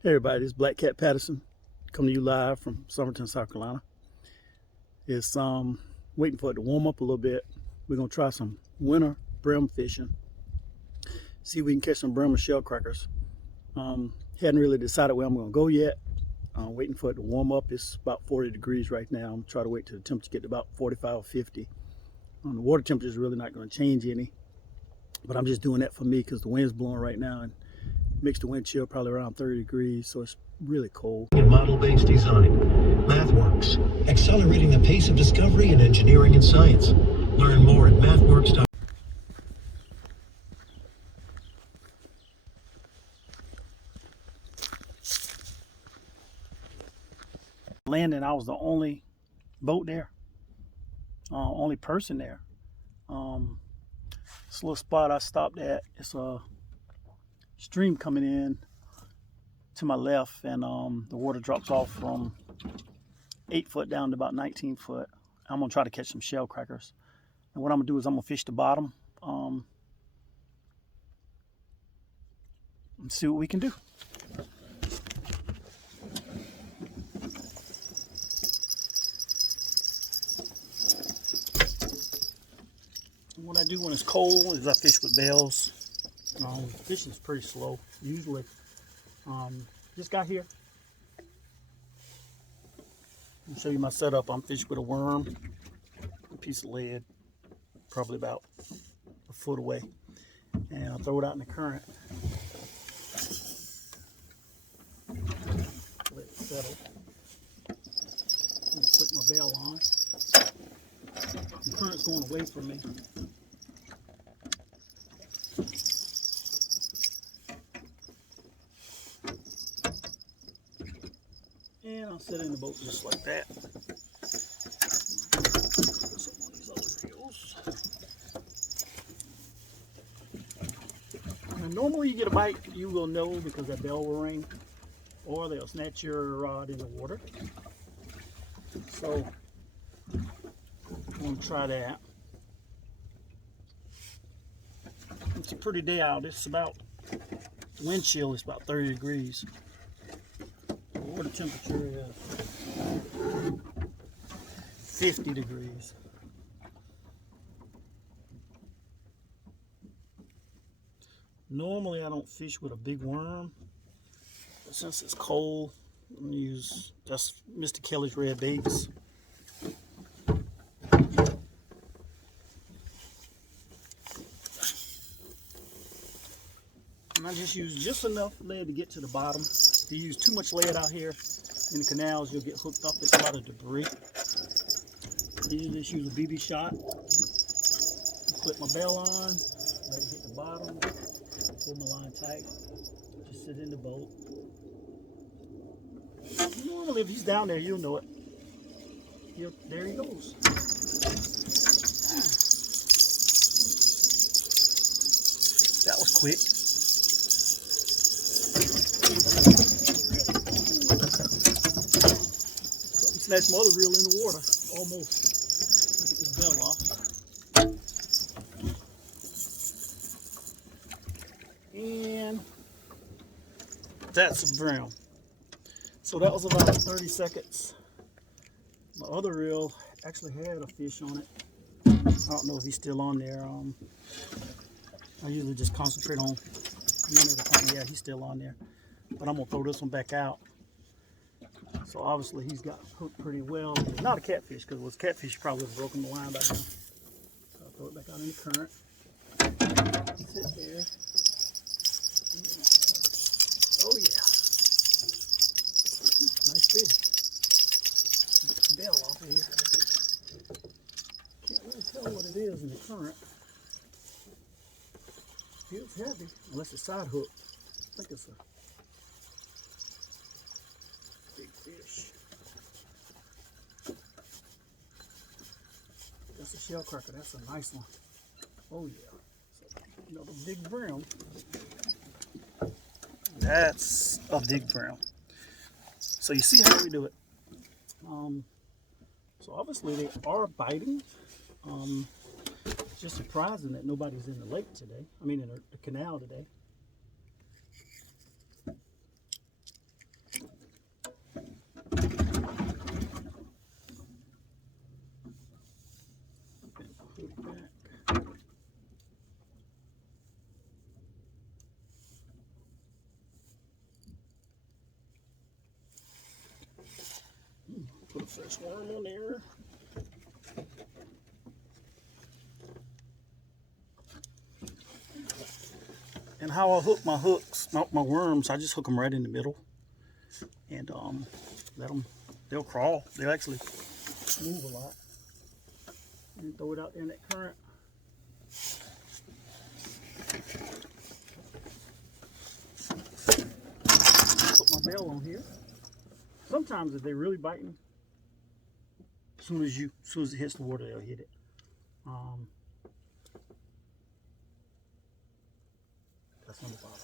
Hey everybody, this is Black Cat Patterson coming to you live from Summerton, South Carolina. It's waiting for it to warm up a little bit. We're gonna try some winter brim fishing. See if we can catch some Bream and Shellcrackers. Hadn't really decided where I'm gonna go yet. Waiting for it to warm up. It's about 40 degrees right now. I'm trying to wait till the temperature get to about 45 or 50. The water temperature is really not gonna change any, but I'm just doing that for me because the wind's blowing right now and makes the wind chill probably around 30 degrees, so it's really cold. In model-based design, MathWorks, accelerating the pace of discovery in engineering and science. Learn more at mathworks.com. Landing, I was the only boat there, only person there. This little spot I stopped at, it's a stream coming in to my left, and the water drops off from 8 foot down to about 19 foot. I'm gonna try to catch some shell crackers, and what I'm gonna do is I'm gonna fish the bottom and see what we can do. What I do when it's cold is I fish with bells. Fishing is pretty slow usually. Just got here. I'll show you my setup. I'm fishing with a worm, a piece of lead, probably about a foot away, and I'll throw it out in the current. Let it settle. I'm gonna click my bell on. The current's going away from me. And I'll set in the boat just like that. Some of these other reels. Now, normally you get a bite, you will know because that bell will ring, or they'll snatch your rod in the water. So I'm gonna try that. It's a pretty day out. It's about, wind chill is about 30 degrees. Water temperature is 50 degrees. Normally I don't fish with a big worm, but since it's cold, I'm gonna use just Mr. Kelly's red baits. And I just use just enough lead to get to the bottom. If you use too much lead out here in the canals, you'll get hooked up. It's a lot of debris. You just use a BB shot. Clip my bell on, let it hit the bottom, pull my line tight, just sit in the boat. Normally if he's down there, you'll know it. There he goes. That was quick. Snatched my other reel in the water, almost. Get this bell off. And that's a brown. So that was about 30 seconds. My other reel actually had a fish on it. I don't know if he's still on there. I usually just concentrate on one at a time. Yeah, he's still on there. But I'm gonna throw this one back out. So obviously he's got hooked pretty well. Not a catfish, because if it was catfish, he probably would have broken the line by now. So I'll throw it back out in the current. Sit there. Oh yeah. Nice fish. Get the bell off of here. Can't really tell what it is in the current. Feels heavy, unless it's side hooked. I think it's a big fish. That's a shell cracker. That's a nice one. Oh yeah. So, another big brown. That's a big brown. So you see how we do it. So obviously they are biting. It's just surprising that nobody's in the lake today. I mean in the canal today. Put a fresh worm on there. And how I hook my hooks, my worms, I just hook them right in the middle, and let them. They'll crawl. They'll actually move a lot. And throw it out there in that current. Put my bell on here. Sometimes if they're really biting, as soon as it hits the water, they'll hit it. That's on the bottom.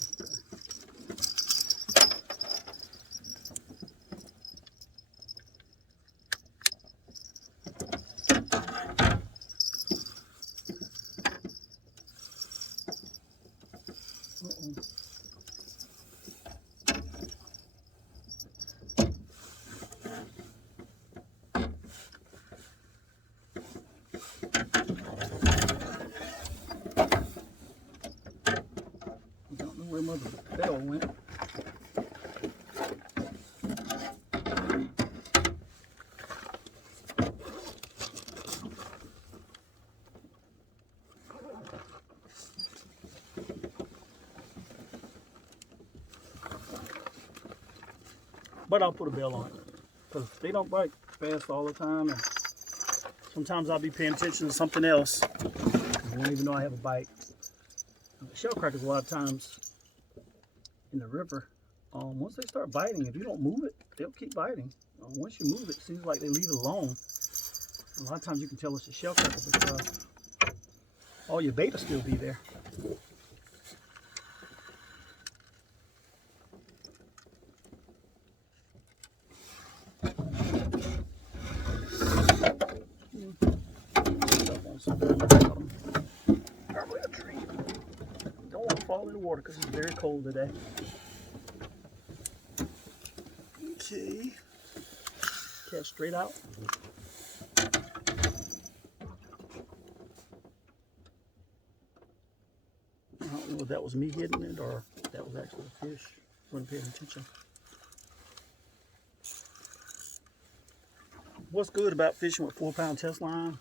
I don't know where my bell went. But I'll put a bell on it because they don't bite fast all the time, and sometimes I'll be paying attention to something else. I won't even know I have a bite. Shellcrackers, a lot of times in the river, once they start biting, if you don't move it, they'll keep biting. Once you move it, it seems like they leave it alone. A lot of times you can tell it's a shellcracker because all your bait will still be there. Probably a tree. Don't want to fall in the water because it's very cold today. Okay. Cast straight out. I don't know if that was me hitting it or if that was actually a fish. Wasn't paying attention. What's good about fishing with 4-pound test line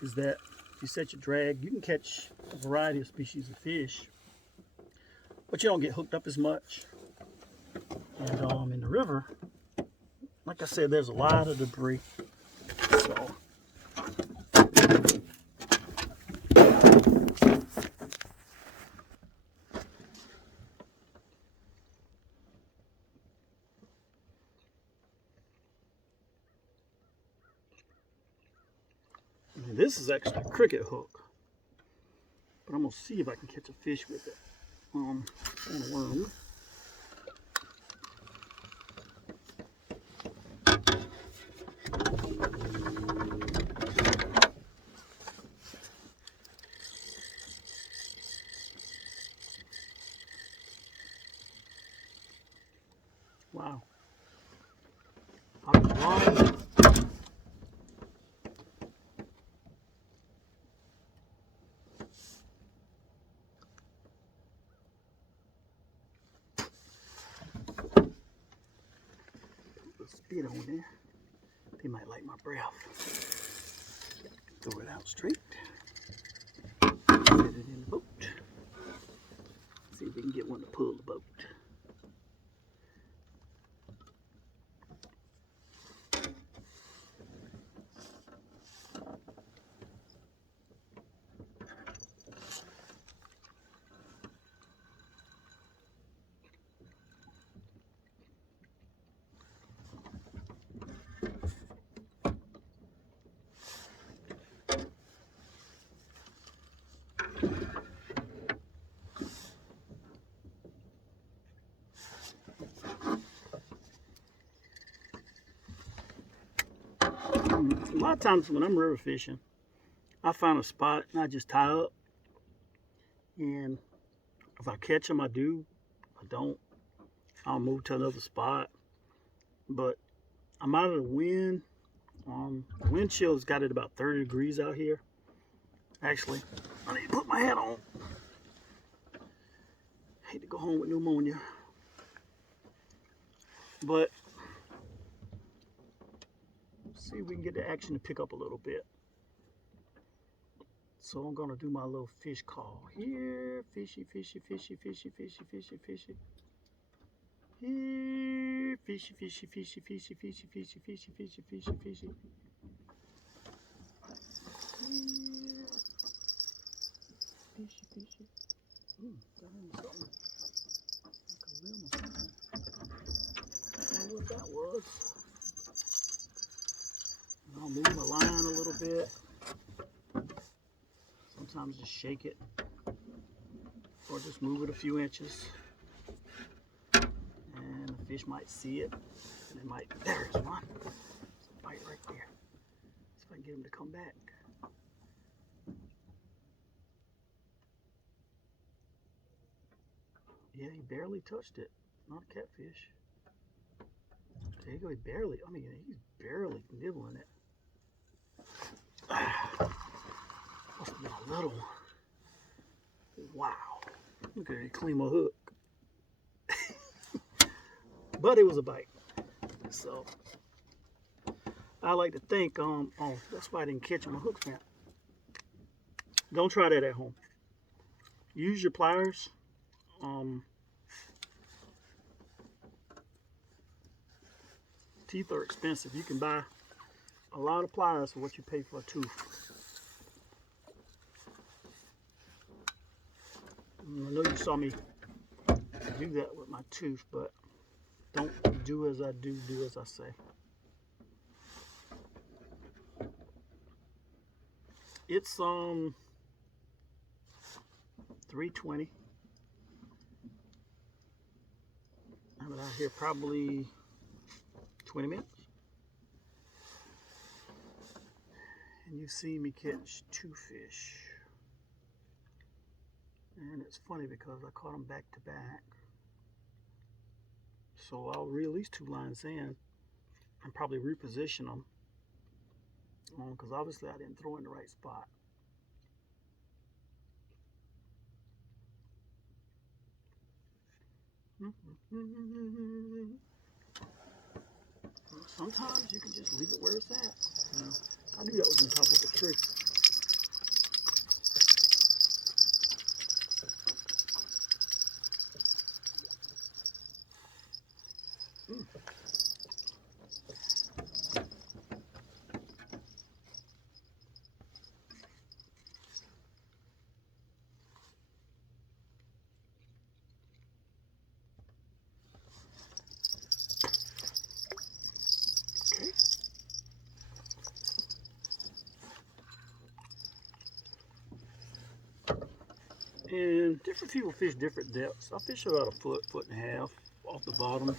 is that if you set your drag, you can catch a variety of species of fish, but you don't get hooked up as much. And in the river, like I said, there's a lot of debris. So this is actually a cricket hook, but I'm gonna see if I can catch a fish with it. On a worm. Wow. Spit on there. They might like my breath. Throw it out straight. Set it in the boat. See if we can get one to pull the boat. A lot of times when I'm river fishing, I find a spot and I just tie up. And if I catch them, I do. If I don't, I'll move to another spot. But I'm out of the wind. The wind chill's got it about 30 degrees out here. Actually, I need to put my hat on. Hate to go home with pneumonia. But see if we can get the action to pick up a little bit. So I'm gonna do my little fish call here. Fishy, fishy, fishy, fishy, fishy, fishy, fishy. Here, fishy, fishy, fishy, fishy, fishy, fishy, fishy, fishy, fishy, fishy. Here, fishy, fishy. Got in something like a limb or something. I don't know what that was. And I'll move my line a little bit. Sometimes just shake it, or just move it a few inches. And the fish might see it, and it might, there's one. There's a bite right there. See if I can get him to come back. Yeah, he barely touched it. Not a catfish. There you go, he barely, I mean, he's barely nibbling it. Must have been a little one. Wow. Look at it, clean my hook. But it was a bite. So, I like to think, oh, that's why I didn't catch him. My hook snap. Don't try that at home. Use your pliers. Teeth are expensive. You can buy a lot of pliers for what you pay for a tooth. I know you saw me do that with my tooth, but don't do as I do, do as I say. It's 3:20. I've been out here probably 20 minutes. And you see me catch 2 fish. And it's funny because I caught them back to back. So I'll reel these 2 lines in and probably reposition them. Because obviously I didn't throw in the right spot. Sometimes you can just leave it where it's at. You know, I knew that was on top of a tree. Okay. And different people fish different depths. I fish about a foot, foot and a half off the bottom.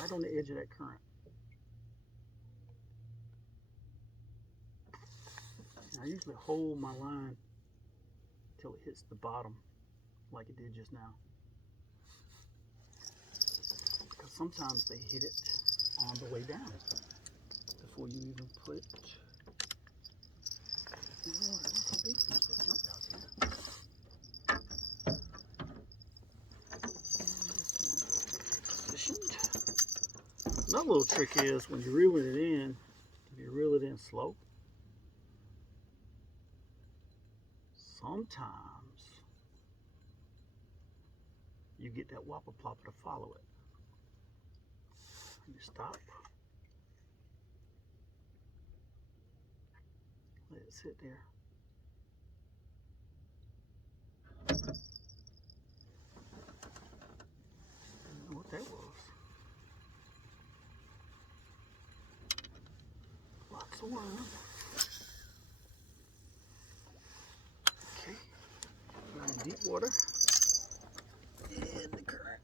Right on the edge of that current. And I usually hold my line till it hits the bottom like it did just now. Because sometimes they hit it on the way down before you even put it in the water. That's a big fish that jumped out there. Another little trick is when you're reeling it in, if you reel it in slow, sometimes you get that whopper plopper to follow it. And you stop, let it sit there. I don't know what that was. Lots of worm. Okay, we're in deep water. And the current.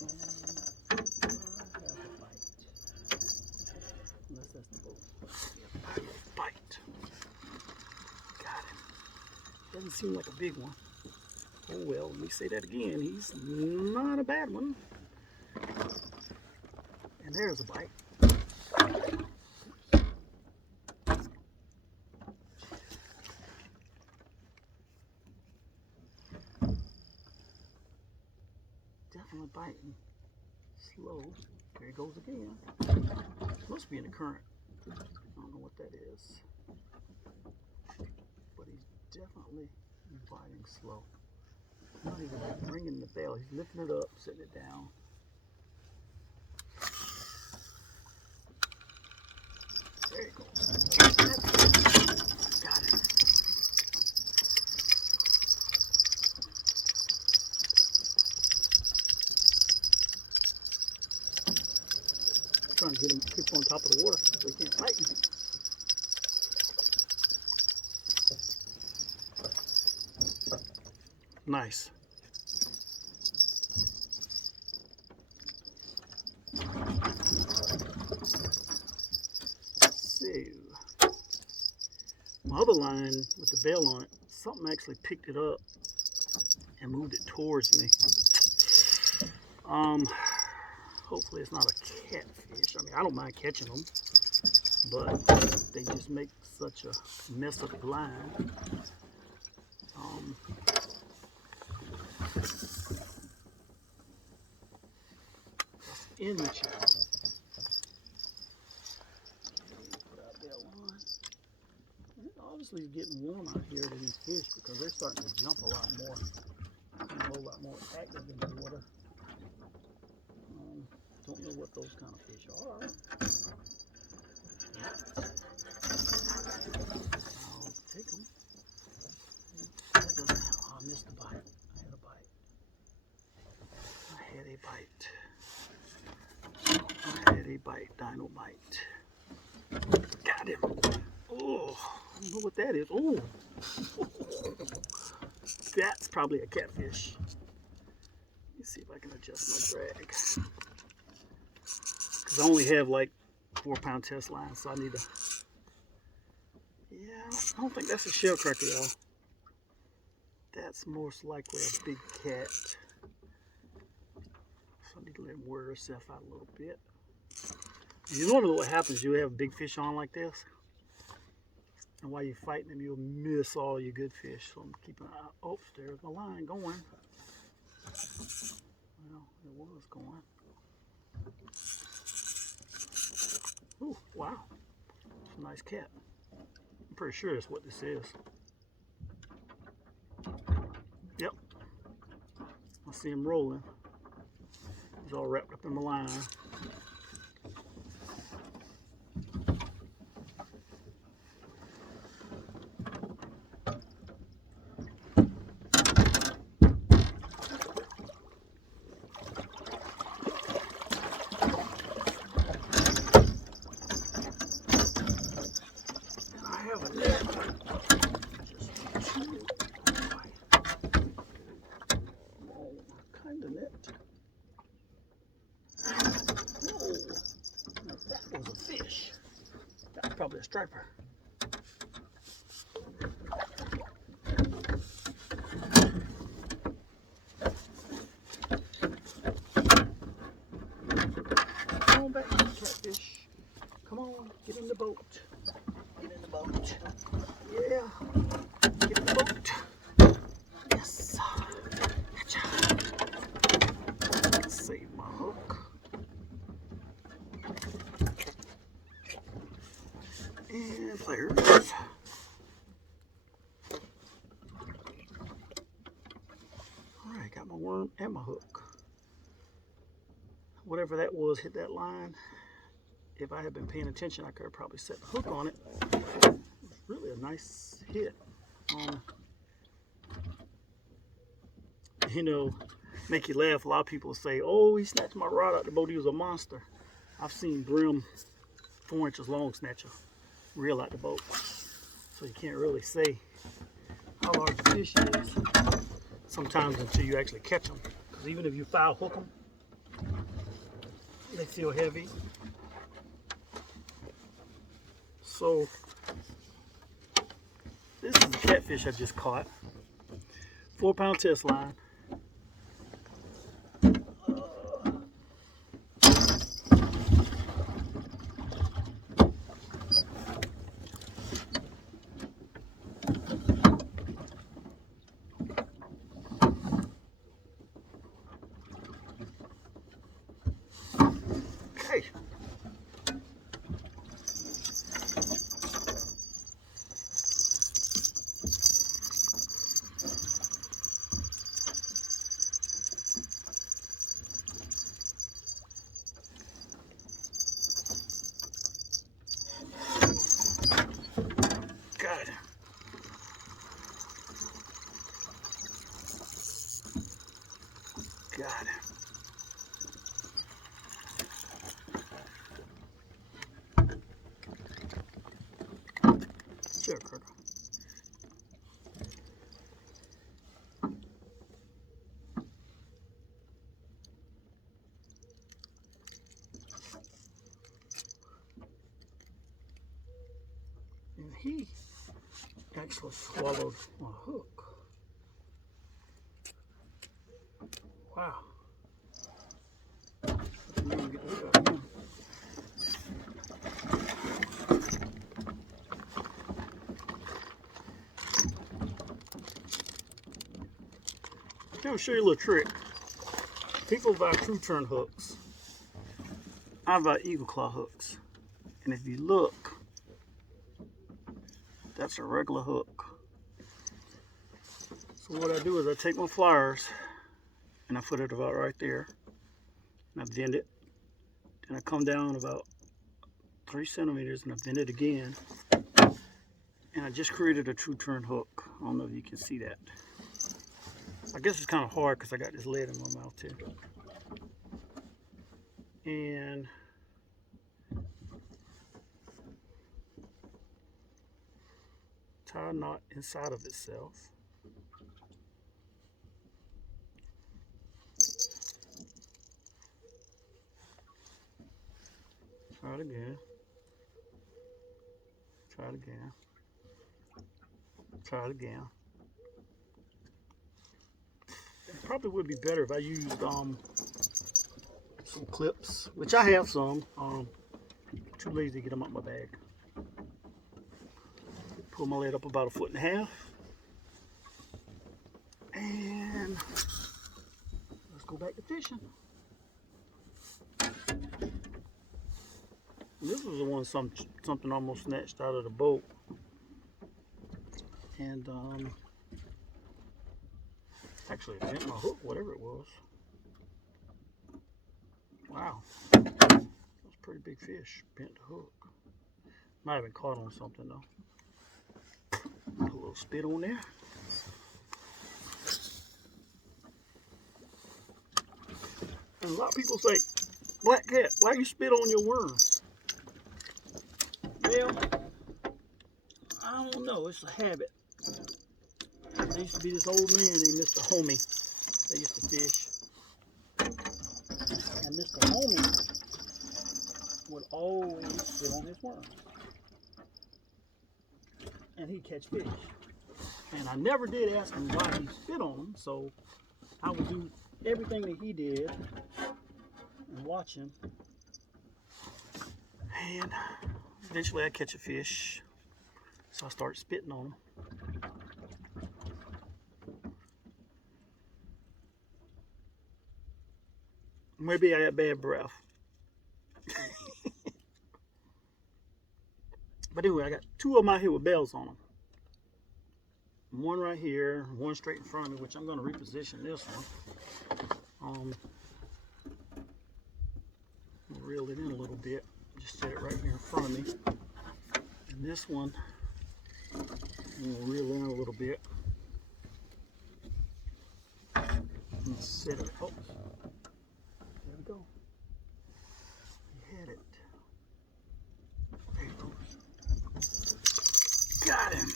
And I have a bite. Unless that's the boat. Yep, I have a bite. Got him. Doesn't seem like a big one. Oh well, let me say that again. He's not a bad one. And there's a bite. definitely biting. Slow. There he goes again. Must be in the current. I don't know what that is. But he's definitely biting slow. Not even ringing the bell. He's lifting it up, setting it down. There you go. Got it. I'm trying to get him keep on top of the water so he can't fight me. Nice. So, my other line with the bell on it, something actually picked it up and moved it towards me. Hopefully it's not a catfish. I mean, I don't mind catching them, but they just make such a mess of the line. In the channel. Put out that one. And obviously it's getting warm out here to these fish because they're starting to jump a lot more. A whole lot more active in the water. Don't know what those kind of fish are. I'll take them. Oh, I missed the bite. I had a bite. Dino bite. Got him. Oh, I don't know what that is. Oh, that's probably a catfish. Let me see if I can adjust my drag. Because I only have like 4-pound test line, so I need to. Yeah, I don't think that's a shellcracker, y'all. That's most likely a big cat. So I need to let him wear herself out a little bit. You know what happens? You have a big fish on like this, and while you're fighting them, you'll miss all your good fish. So I'm keeping an eye. Oh, there's my line going. Well, it was going. Ooh, wow. It's a nice cat. I'm pretty sure that's what this is. Yep. I see him rolling. He's all wrapped up in my line. Probably a striper. Come on back, catfish. Come on, get in the boat. Get in the boat. Yeah, get in the boat. Yes. Save my hook. And pliers. Alright, got my worm and my hook. Whatever that was hit that line. If I had been paying attention, I could have probably set the hook on it. It was really a nice hit. You know, make you laugh. A lot of people say, oh, he snatched my rod out the boat. He was a monster. I've seen Bream 4 inches long snatch a reel out the boat. So you can't really say how large the fish is sometimes until you actually catch them. Because even if you foul hook them, they feel heavy. So this is the catfish I just caught. 4-pound test line. And he actually swallowed my hook. Wow. Let me get this out again. I'll show you a little trick. People buy true turn hooks. I buy eagle claw hooks. And if you look, that's a regular hook. So what I do is I take my pliers and I put it about right there. And I bend it. Then I come down about 3 centimeters and I bend it again. And I just created a true turn hook. I don't know if you can see that. I guess it's kind of hard because I got this lead in my mouth too. And tie a knot inside of itself. Try it again. Try it again. Try it again. It probably would be better if I used some clips, which I have some. Too lazy to get them out my bag. Pull my lead up about 1.5 feet. And let's go back to fishing. This was the one something almost snatched out of the boat. And actually it bent my hook, whatever it was. Wow. That was a pretty big fish. Bent the hook. Might have been caught on something though. Put a little spit on there. And a lot of people say, Black Cat, why you spit on your worms? Well, I don't know. It's a habit. There used to be this old man named Mr. Homie that used to fish. And Mr. Homie would always spit on his worms. And he'd catch fish. And I never did ask him why he spit on them, so I would do everything that he did and watch him. And eventually I'd catch a fish, so I started spitting on them. Maybe I had bad breath. But anyway, I got 2 of them out here with bells on them. One right here, one straight in front of me, which I'm going to reposition this one. Reel it in a little bit. Just set it right here in front of me. And this one, I'm going to reel in a little bit. And set it. Oh, there we go. We had it. There it goes. Got him.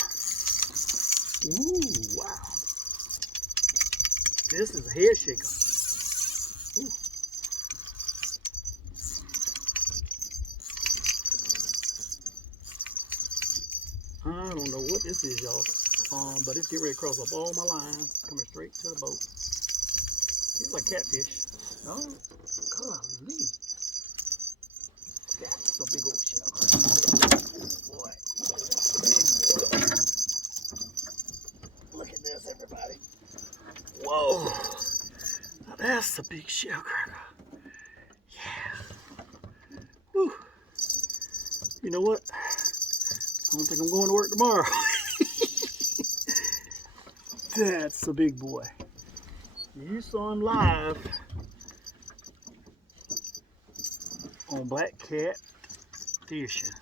Ooh, wow. This is a head shaker. Ooh. I don't know what this is, y'all. But it's getting ready to cross up all my lines, coming straight to the boat. Feels like catfish. Oh, golly. That's a big old shell. Boy. Look at this, everybody. Whoa. Now that's a big shellcracker. Yeah. Whew. You know what? I don't think I'm going to work tomorrow. That's a big boy. You saw him live on Black Cat Fishing.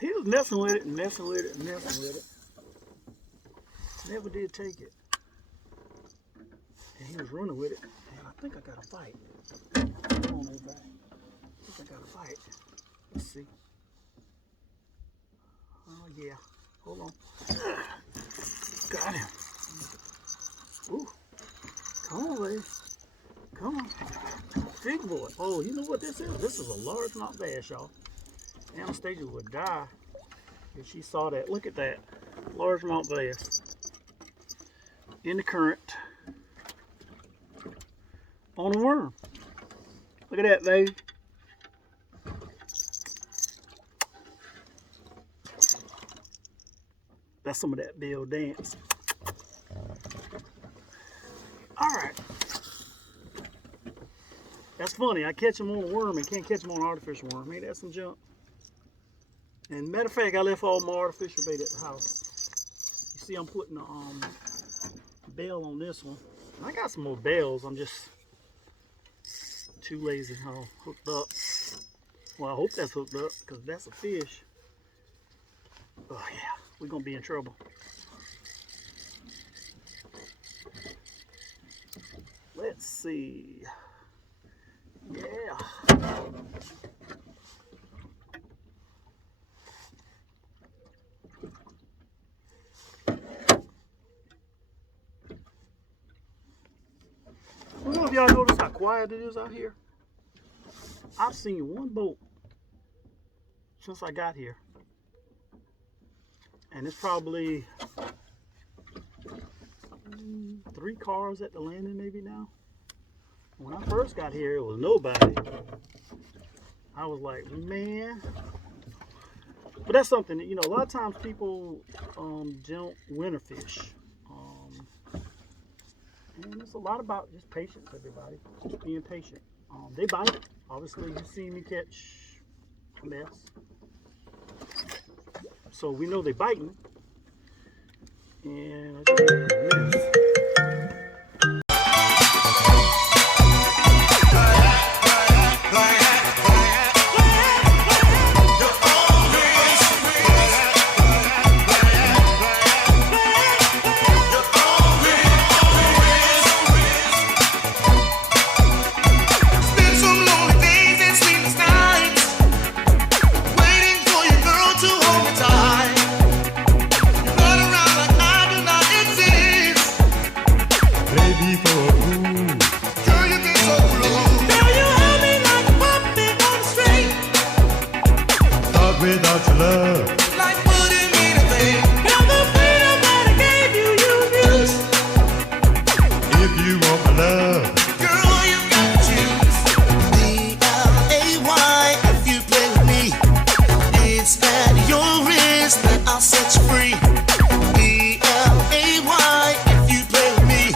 He was messing with it and messing with it and messing with it. Never did take it. And he was running with it. And I think I got a fight. Come on, everybody. I think I got a fight. Let's see. Oh, yeah. Hold on. Got him. Ooh. Come on, lady. Come on. Big boy. Oh, you know what this is? This is a largemouth bass, y'all. Anastasia would die And she saw that. Look at that. Largemouth bass in the current on a worm. Look at that, baby. That's some of that bill dance. All right. That's funny. I catch them on a worm and can't catch them on an artificial worm. Ain't that some junk? And matter of fact, I left all my artificial bait at the house. You see, I'm putting a bail on this one. I got some more bails. I'm just too lazy to hooked up. Well, I hope that's hooked up because that's a fish. Oh yeah, we're gonna be in trouble. Let's see. Yeah. I don't know if y'all notice how quiet it is out here. I've seen one boat since I got here. And it's probably 3 cars at the landing maybe now. When I first got here, it was nobody. I was like, man. But that's something that, you know, a lot of times people don't winter fish. And it's a lot about just patience, everybody. Just being patient. They bite. Obviously, you've seen me catch a mess. So we know they're biting. And I just got a mess. Without your love, Like wouldn't mean a thing. Now the freedom that I gave you, you abused. if you want my love, Girl, you got to choose. B-L-A-Y, if you play with me, it's at your risk that I'll set you free. B-L-A-Y, if you play with me.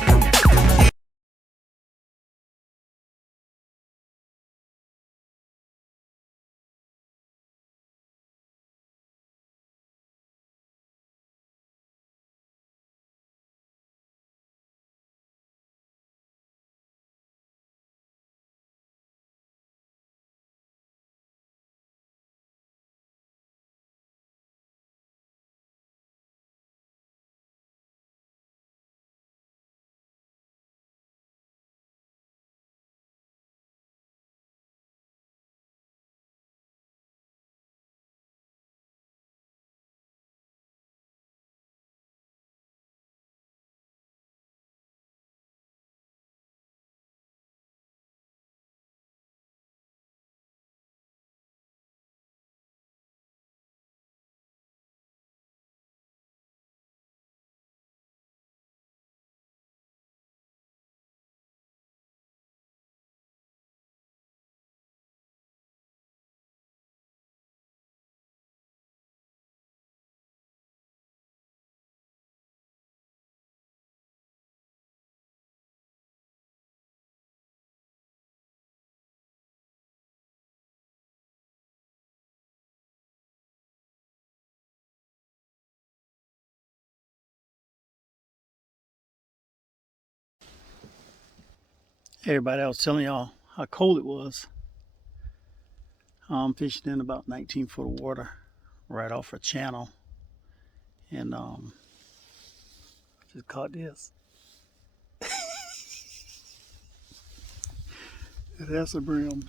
Hey everybody, I was telling y'all how cold it was. I'm fishing in about 19 foot of water right off a channel. And just caught this. That's a brim.